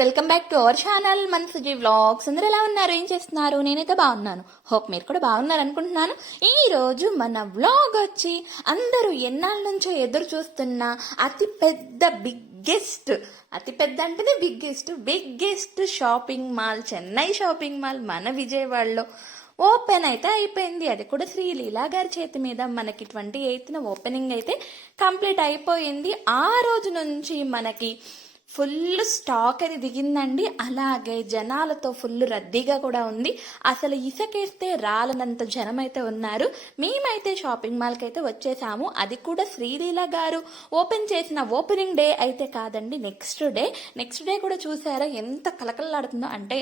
Welcome back to our channel Manasuji vlogs. అందరూ ఎలా ఉన్నారు, ఏం చేస్తున్నారు? నేనైతే బాగున్నాను. హోప్ మీరు కూడా బాగున్నారు అనుకుంటున్నాను. ఈ రోజు మన వ్లాగ్ వచ్చి అందరూ ఎన్నాళ్ళ నుంచో ఎదురు చూస్తున్న అతిపెద్ద అంటేనే biggest shopping mall, Chennai shopping mall మన విజయవాడలో ఓపెన్ అయితే అయిపోయింది. అది కూడా శ్రీలీలా గారి చేతి మీద మనకి 28న ఓపెనింగ్ అయితే కంప్లీట్ అయిపోయింది. ఆ రోజు నుంచి మనకి ఫుల్ స్టాక్ అది దిగిందండి. అలాగే జనాలతో ఫుల్ రద్దీగా కూడా ఉంది. అసలు ఇసుకేస్తే రాలనంత జనం అయితే ఉన్నారు. మేమైతే షాపింగ్ మాల్కి అయితే వచ్చేసాము. అది కూడా శ్రీలీల గారు ఓపెన్ చేసిన ఓపెనింగ్ డే అయితే కాదండి, నెక్స్ట్ డే కూడా చూసారా ఎంత కలకలలాడుతుందో. అంటే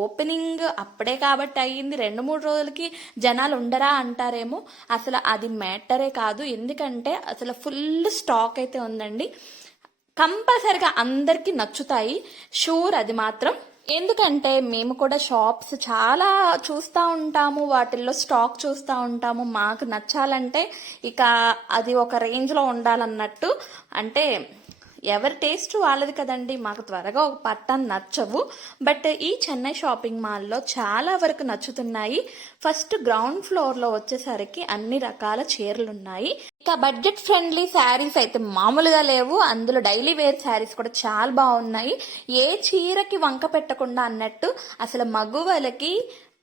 ఓపెనింగ్ అప్పుడే కాబట్టి అయ్యింది, 2-3 రోజులకి జనాలు ఉండరా అంటారేమో. అసలు అది మ్యాటరే కాదు, ఎందుకంటే అసలు ఫుల్ స్టాక్ అయితే ఉందండి. కంపల్సరిగా అందరికి నచ్చుతాయి, షూర్ అది మాత్రం. ఎందుకంటే మేము కూడా షాప్స్ చాలా చూస్తూ ఉంటాము, వాటిల్లో స్టాక్ చూస్తూ ఉంటాము. మాకు నచ్చాలంటే ఇక అది ఒక రేంజ్లో ఉండాలన్నట్టు. అంటే ఎవరి టేస్ట్ వాళ్ళది కదండి. మాకు త్వరగా ఒక పట్టాన్ని నచ్చవు, బట్ ఈ చెన్నై షాపింగ్ మాల్లో చాలా వరకు నచ్చుతున్నాయి. ఫస్ట్ గ్రౌండ్ ఫ్లోర్లో వచ్చేసరికి అన్ని రకాల చీరలు ఉన్నాయి. ఇక బడ్జెట్ ఫ్రెండ్లీ శారీస్ అయితే మామూలుగా లేవు. అందులో డైలీ వేర్ శారీస్ కూడా చాలా బాగున్నాయి. ఏ చీరకి వంక పెట్టకుండా అన్నట్టు అసలు మగువలకి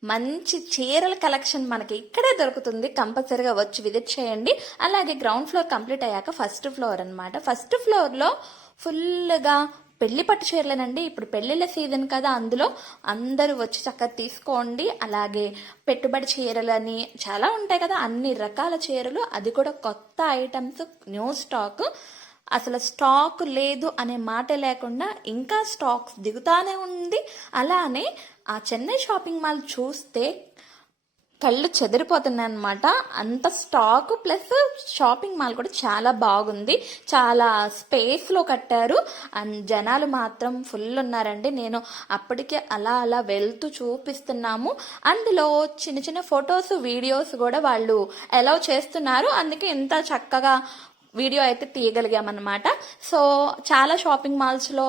మంచి చీరల కలెక్షన్ మనకి ఇక్కడే దొరుకుతుంది. కంపల్సరీగా వచ్చి విజిట్ చేయండి. అలాగే గ్రౌండ్ ఫ్లోర్ కంప్లీట్ అయ్యాక ఫస్ట్ ఫ్లోర్ అనమాట. ఫస్ట్ ఫ్లోర్లో ఫుల్గా పెళ్లి పట్టు చీరలేనండి. ఇప్పుడు పెళ్లిళ్ళ సీజన్ కదా, అందులో అందరూ వచ్చి చక్కగా తీసుకోండి. అలాగే పెట్టుబడి చీరలని చాలా ఉంటాయి కదా, అన్ని రకాల చీరలు, అది కూడా కొత్త ఐటమ్స్, న్యూ స్టాక్. అసలు స్టాక్ లేదు అనే మాట లేకుండా ఇంకా స్టాక్స్ దిగుతానే ఉంది. అలానే ఆ చెన్నై షాపింగ్ మాల్ చూస్తే కళ్ళు చెదిరిపోతున్నాయి అనమాట. అంత స్టాక్ ప్లస్ షాపింగ్ మాల్ కూడా చాలా బాగుంది, చాలా స్పేస్లో కట్టారు. అండ్ జనాలు మాత్రం ఫుల్ ఉన్నారండి. నేను అప్పటికే అలా వెళ్తూ చూపిస్తున్నాము. అందులో చిన్న చిన్న ఫొటోస్, వీడియోస్ కూడా వాళ్ళు అలౌ చేస్తున్నారు. అందుకే ఇంత చక్కగా వీడియో అయితే తీయగలిగామన్నమాట. సో చాలా షాపింగ్ మాల్స్లో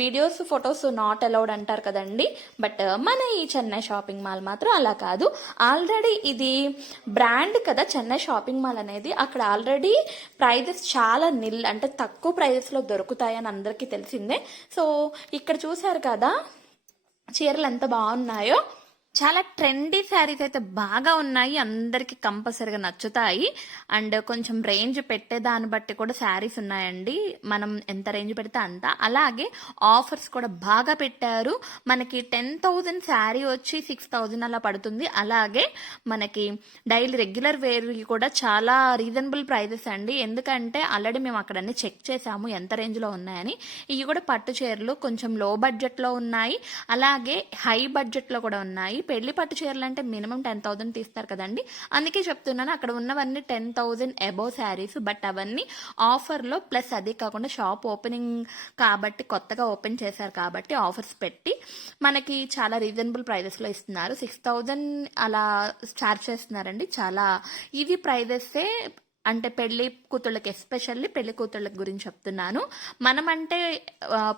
వీడియోస్, ఫొటోస్ నాట్ అలౌడ్ అంటారు కదండి, బట్ మన ఈ చెన్నై షాపింగ్ మాల్ మాత్రం అలా కాదు. ఆల్రెడీ ఇది బ్రాండ్ కదా చెన్నై షాపింగ్ మాల్ అనేది. అక్కడ ఆల్రెడీ ప్రైజెస్ చాలా అంటే తక్కువ ప్రైజెస్లో దొరుకుతాయని అందరికీ తెలిసిందే. సో ఇక్కడ చూసారు కదా చీరలు ఎంత బాగున్నాయో. చాలా ట్రెండీ శారీస్ అయితే బాగా ఉన్నాయి, అందరికి కంపల్సరీగా నచ్చుతాయి. అండ్ కొంచెం రేంజ్ పెట్టే దాన్ని బట్టి కూడా శారీస్ ఉన్నాయండి, మనం ఎంత రేంజ్ పెడితే అంత. అలాగే ఆఫర్స్ కూడా బాగా పెట్టారు. మనకి 10,000 శారీ వచ్చి 6,000 అలా పడుతుంది. అలాగే మనకి డైలీ రెగ్యులర్ వేర్ కూడా చాలా రీజనబుల్ ప్రైజెస్ అండి. ఎందుకంటే ఆల్రెడీ మేము అక్కడ అన్ని చెక్ చేసాము ఎంత రేంజ్లో ఉన్నాయని. ఇవి కూడా పట్టు చీరలు కొంచెం లో బడ్జెట్లో ఉన్నాయి, అలాగే హై బడ్జెట్లో కూడా ఉన్నాయి. పెళ్లి పట్టు చీరలు అంటే మినిమం 10,000 తీస్తారు కదండి, అందుకే చెప్తున్నాను. అక్కడ ఉన్నవన్నీ 10,000 అబోవ్ శారీస్, బట్ అవన్నీ ఆఫర్లో. ప్లస్ అదే కాకుండా షాప్ ఓపెనింగ్ కాబట్టి, కొత్తగా ఓపెన్ చేశారు కాబట్టి ఆఫర్స్ పెట్టి మనకి చాలా రీజనబుల్ ప్రైజెస్లో ఇస్తున్నారు. 6,000 అలా చార్జ్ చేస్తున్నారండి. చాలా ఇవి ప్రైజెస్సే. అంటే పెళ్లి కూతుళ్ళకి, ఎస్పెషల్లీ పెళ్లి కూతుళ్ళకి గురించి చెప్తున్నాను. మనం అంటే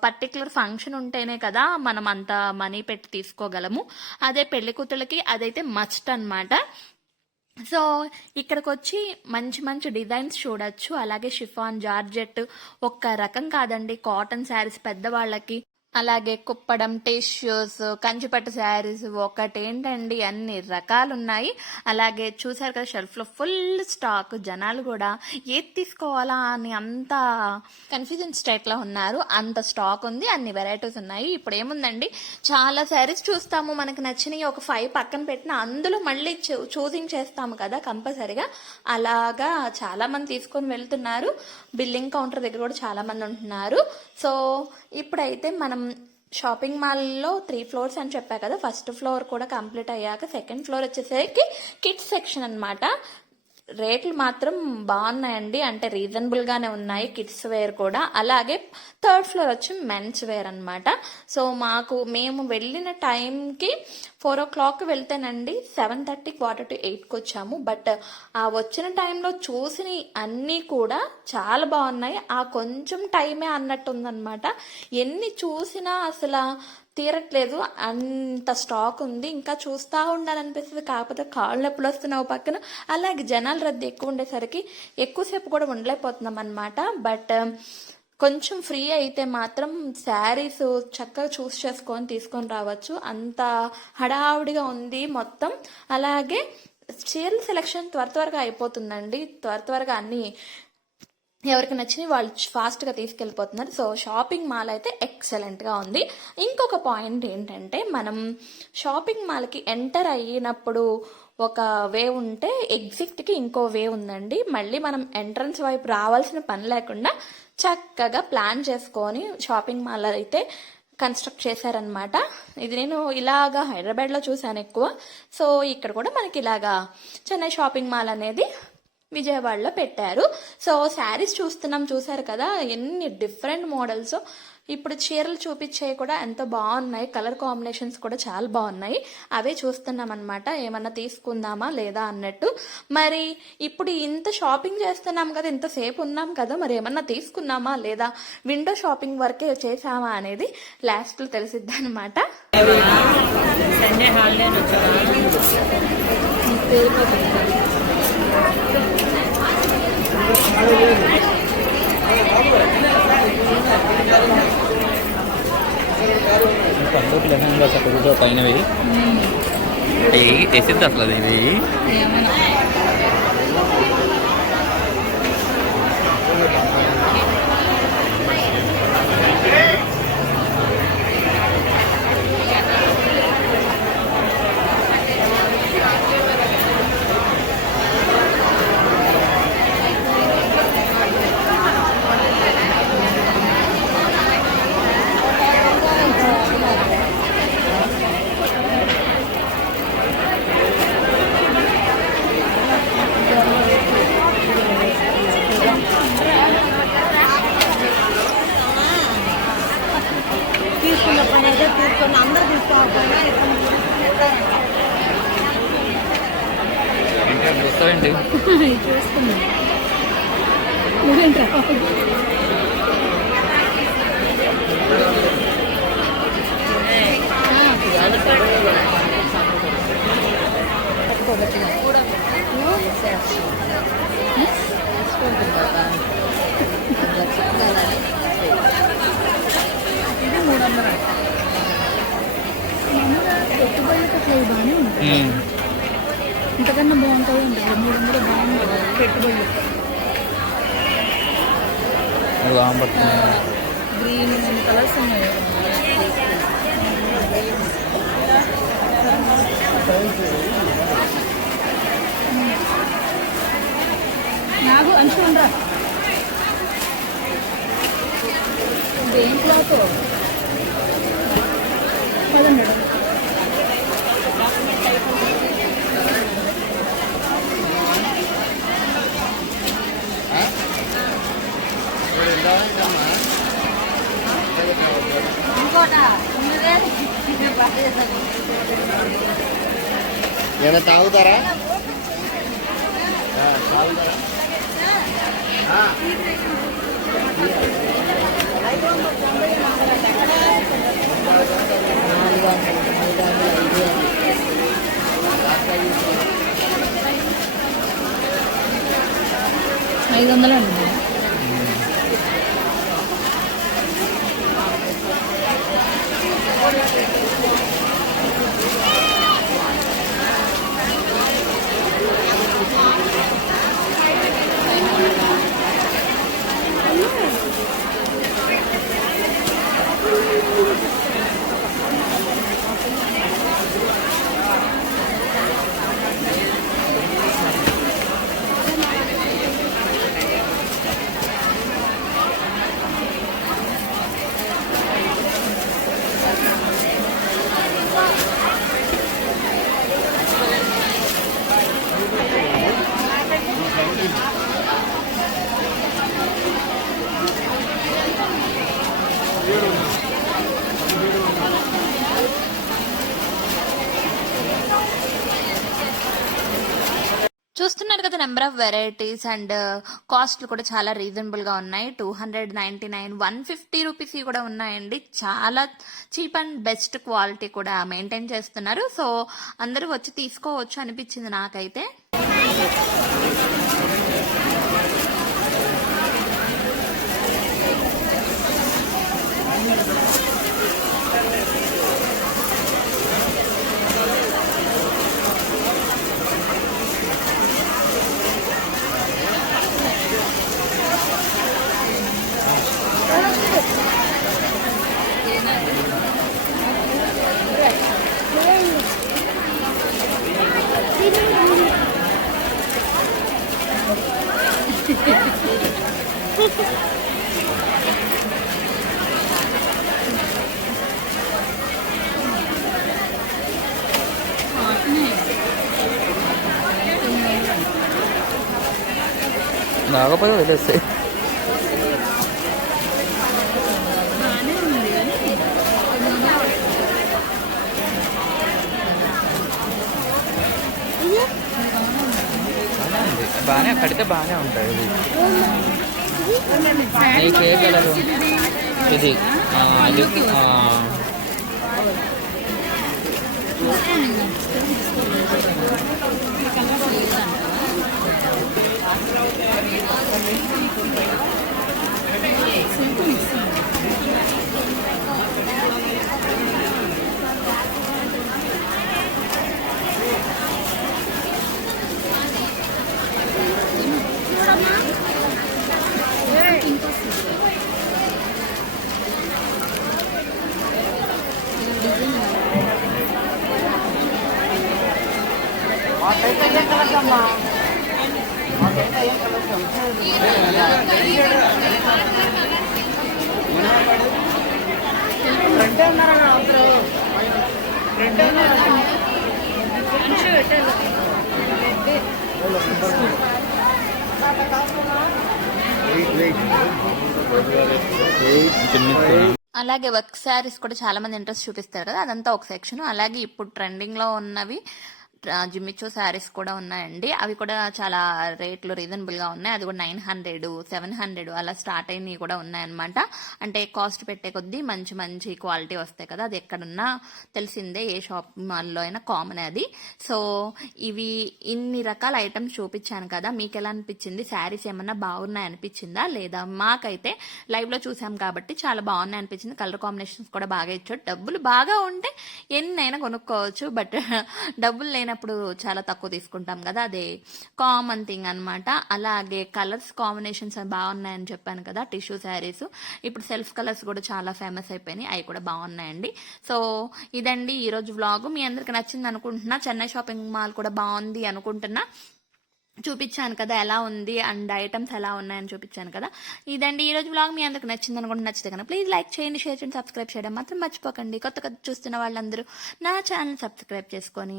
పర్టికులర్ ఫంక్షన్ ఉంటేనే కదా మనం అంత మనీ పెట్టి తీసుకోగలము. అదే పెళ్లి కూతుళ్ళకి అదైతే మస్ట్ అనమాట. సో ఇక్కడికి వచ్చి మంచి మంచి డిజైన్స్ చూడొచ్చు. అలాగే షిఫాన్, జార్జెట్, ఒక్క రకం కాదండి, కాటన్ శారీస్ పెద్దవాళ్ళకి, అలాగే కుప్పడం, టిష్యూస్, కంచిపట్టు శారీస్, ఒకటేంటండి అన్ని రకాలు ఉన్నాయి. అలాగే చూసారు కదా షెల్ఫ్లో ఫుల్ స్టాక్. జనాలు కూడా ఏది తీసుకోవాలా అని అంత కన్ఫ్యూజన్ స్టేట్లో ఉన్నారు. అంత స్టాక్ ఉంది, అన్ని వెరైటీస్ ఉన్నాయి. ఇప్పుడు ఏముందండి, చాలా శారీస్ చూస్తాము, మనకు నచ్చినవి ఒక 5 పక్కన పెట్టిన అందులో మళ్ళీ చూసింగ్ చేస్తాము కదా కంపల్సరిగా. అలాగా చాలా మంది తీసుకొని వెళ్తున్నారు. బిల్లింగ్ కౌంటర్ దగ్గర కూడా చాలా మంది ఉంటున్నారు. సో ఇప్పుడైతే మనం షాపింగ్ మాల్లో 3 ఫ్లోర్స్ అని చెప్పా కదా, ఫస్ట్ ఫ్లోర్ కూడా కంప్లీట్ అయ్యాక సెకండ్ ఫ్లోర్ వచ్చేసరికి కిడ్స్ సెక్షన్ అనమాట. రేట్లు మాత్రం బాగున్నాయండి, అంటే రీజనబుల్గానే ఉన్నాయి. కిడ్స్ వేర్ కూడా. అలాగే థర్డ్ ఫ్లోర్ వచ్చి మెన్స్ వేర్ అనమాట. సో మేము వెళ్ళిన టైంకి 4 o'clock వెళ్తేనండి 7:30 7:45 వచ్చాము. బట్ ఆ వచ్చిన టైంలో చూసిన అన్నీ కూడా చాలా బాగున్నాయి. ఆ కొంచెం టైమే అన్నట్టు ఉందన్నమాట. ఎన్ని చూసినా అసలు తీరట్లేదు, అంత స్టాక్ ఉంది. ఇంకా చూస్తూ ఉండాలనిపిస్తుంది, కాకపోతే కాళ్ళు నొప్పులు వస్తున్నావు పక్కన. అలాగే జనాల రద్దీ ఎక్కువ ఉండేసరికి ఎక్కువసేపు కూడా ఉండలేకపోతున్నాం అనమాట. బట్ కొంచెం ఫ్రీ అయితే మాత్రం శారీస్ చక్కగా చూస్ చేసుకొని తీసుకొని రావచ్చు. అంత హడావుడిగా ఉంది మొత్తం. అలాగే చీరల సెలెక్షన్ త్వరగా అయిపోతుందండి. త్వరగా అన్ని ఎవరికి నచ్చిన వాళ్ళు ఫాస్ట్గా తీసుకెళ్ళిపోతున్నారు. సో షాపింగ్ మాల్ అయితే ఎక్సలెంట్గా ఉంది. ఇంకొక పాయింట్ ఏంటంటే, మనం షాపింగ్ మాల్కి ఎంటర్ అయినప్పుడు ఒక వే ఉంటే ఎగ్జిట్కి ఇంకో వే ఉందండి. మళ్ళీ మనం ఎంట్రన్స్ వైపు రావాల్సిన పని లేకుండా చక్కగా ప్లాన్ చేసుకొని షాపింగ్ మాల్ అయితే కన్స్ట్రక్ట్ చేశారనమాట. ఇది నేను ఇలాగా హైదరాబాద్లో చూశాను ఎక్కువ. సో ఇక్కడ కూడా మనకి ఇలాగా చెన్నై షాపింగ్ మాల్ అనేది విజయవాడలో పెట్టారు. సో శారీస్ చూసారు కదా, ఎన్ని డిఫరెంట్ మోడల్స్. ఇప్పుడు చీరలు చూపించేవి కూడా ఎంతో బాగున్నాయి, కలర్ కాంబినేషన్స్ కూడా చాలా బాగున్నాయి. అవే చూస్తున్నాం అనమాట, ఏమన్నా తీసుకుందామా లేదా అన్నట్టు. మరి ఇప్పుడు ఇంత షాపింగ్ చేస్తున్నాం కదా, ఇంతసేపు ఉన్నాం కదా, మరి ఏమన్నా తీసుకున్నామా లేదా, విండో షాపింగ్ వరకే చేసామా అనేది లాస్ట్లో తెలిసిద్ది అనమాట. అందరికి లెహంగా చక్కగా పైనవి వేసిద్ది అసలు ఇది. చూస్తామండి చూస్తున్నా పెట్టుబడులు బాగానే ఉంటాయి, ఇంతకన్నా బాగుంటుంది అండి. 300 బాగుంటుంది పెట్టుబడులు. గ్రీన్ అన్ని కలర్స్ ఉన్నాయి. నాకు అంచుకుండ్రా ఏం క్లాత్ పదండి. ఏమైనా తాగుతారా? $500 అండి. తర్వాత నెంబర్ ఆఫ్ వెరైటీస్ అండ్ కాస్ట్లు కూడా చాలా రీజనబుల్గా ఉన్నాయి. 299, 150 రూపీస్ కూడా ఉన్నాయండి. చాలా చీప్ అండ్ బెస్ట్ క్వాలిటీ కూడా మెయింటైన్ చేస్తున్నారు. సో అందరూ వచ్చి తీసుకోవచ్చు అనిపించింది నాకైతే. రాకపోతే వదిలేస్తాయి. బాగానే ఉంది కానీ బాగానే కడితే బాగానే ఉంటుంది. శారీ నీకు ఏ కలర్? ఇది ఇది అలాగే వర్క్ శారీస్ కూడా చాలా మంది ఇంట్రెస్ట్ చూపిస్తారు కదా, అదంతా ఒక సెక్షన్. అలాగే ఇప్పుడు ట్రెండింగ్ లో ఉన్నవి జిమ్మిచో శారీస్ కూడా ఉన్నాయండి. అవి కూడా చాలా రేట్లు రీజనబుల్ గా ఉన్నాయి. అది కూడా 900, 700 అలా స్టార్ట్ అయినవి కూడా ఉన్నాయన్నమాట. అంటే కాస్ట్ పెట్టే కొద్దీ మంచి మంచి క్వాలిటీ వస్తాయి కదా, అది ఎక్కడున్నా తెలిసిందే, ఏ షాప్ మాల్లో అయినా కామన్ అది. సో ఇవి ఇన్ని రకాల ఐటమ్స్ చూపించాను కదా, మీకు ఎలా అనిపించింది? శారీస్ ఏమన్నా బాగున్నాయి అనిపించిందా లేదా? మాకైతే లైవ్ లో చూసాం కాబట్టి చాలా బాగున్నాయి అనిపించింది. కలర్ కాంబినేషన్స్ కూడా బాగా ఇచ్చాడు. డబ్బులు బాగా ఉంటే ఎన్నైనా కొనుక్కోవచ్చు, బట్ డబ్బులు లేనప్పుడు చాలా తక్కువ తీసుకుంటాం కదా, అదే కామన్ థింగ్ అన్నమాట. అలాగే కలర్స్ కాంబినేషన్స్ బాగున్నాయని చెప్పాను కదా, టిష్యూ శారీస్ ఇప్పుడు సెల్ఫ్ కలర్స్ కూడా చాలా ఫేమస్ అయిపోయినాయి, అవి కూడా బాగున్నాయండి. సో ఇదండి ఈరోజు వ్లాగ్. మీ అందరికి నచ్చింది అనుకుంటున్నా. చెన్నై షాపింగ్ మాల్ కూడా బాగుంది అనుకుంటున్నా. చూపించాను కదా ఎలా ఉంది అండ్ ఐటమ్స్ ఎలా ఉన్నాయని చూపించాను కదా. ఇదండి ఈరోజు వ్లాగ్. మీ అందరికి నచ్చింది అనుకుంటే నచ్చితే కనుక ప్లీజ్ లైక్ చేయండి, షేర్ చేయండి, సబ్స్క్రైబ్ చేయడం మాత్రం మర్చిపోకండి. కొత్తగా చూస్తున్న వాళ్ళందరూ నా ఛానల్ సబ్స్క్రైబ్ చేసుకొని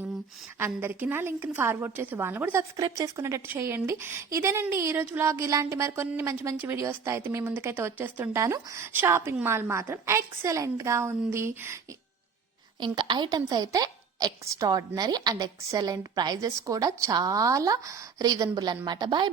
అందరికీ నా లింక్ని ఫార్వర్డ్ చేసి వాళ్ళని కూడా సబ్స్క్రైబ్ చేసుకునేటట్టు చేయండి. ఇదేనండి ఈరోజు వ్లాగ్. ఇలాంటి మరికొన్ని మంచి మంచి వీడియోస్తో అయితే మీ ముందుకైతే వచ్చేస్తుంటాను. షాపింగ్ మాల్ మాత్రం ఎక్సలెంట్గా ఉంది. ఇంకా ఐటమ్స్ అయితే ఎక్స్ట్రాడినరీ అండ్ ఎక్సలెంట్, ప్రైజెస్ కూడా చాలా రీజనబుల్ అనమాట. Bye bye.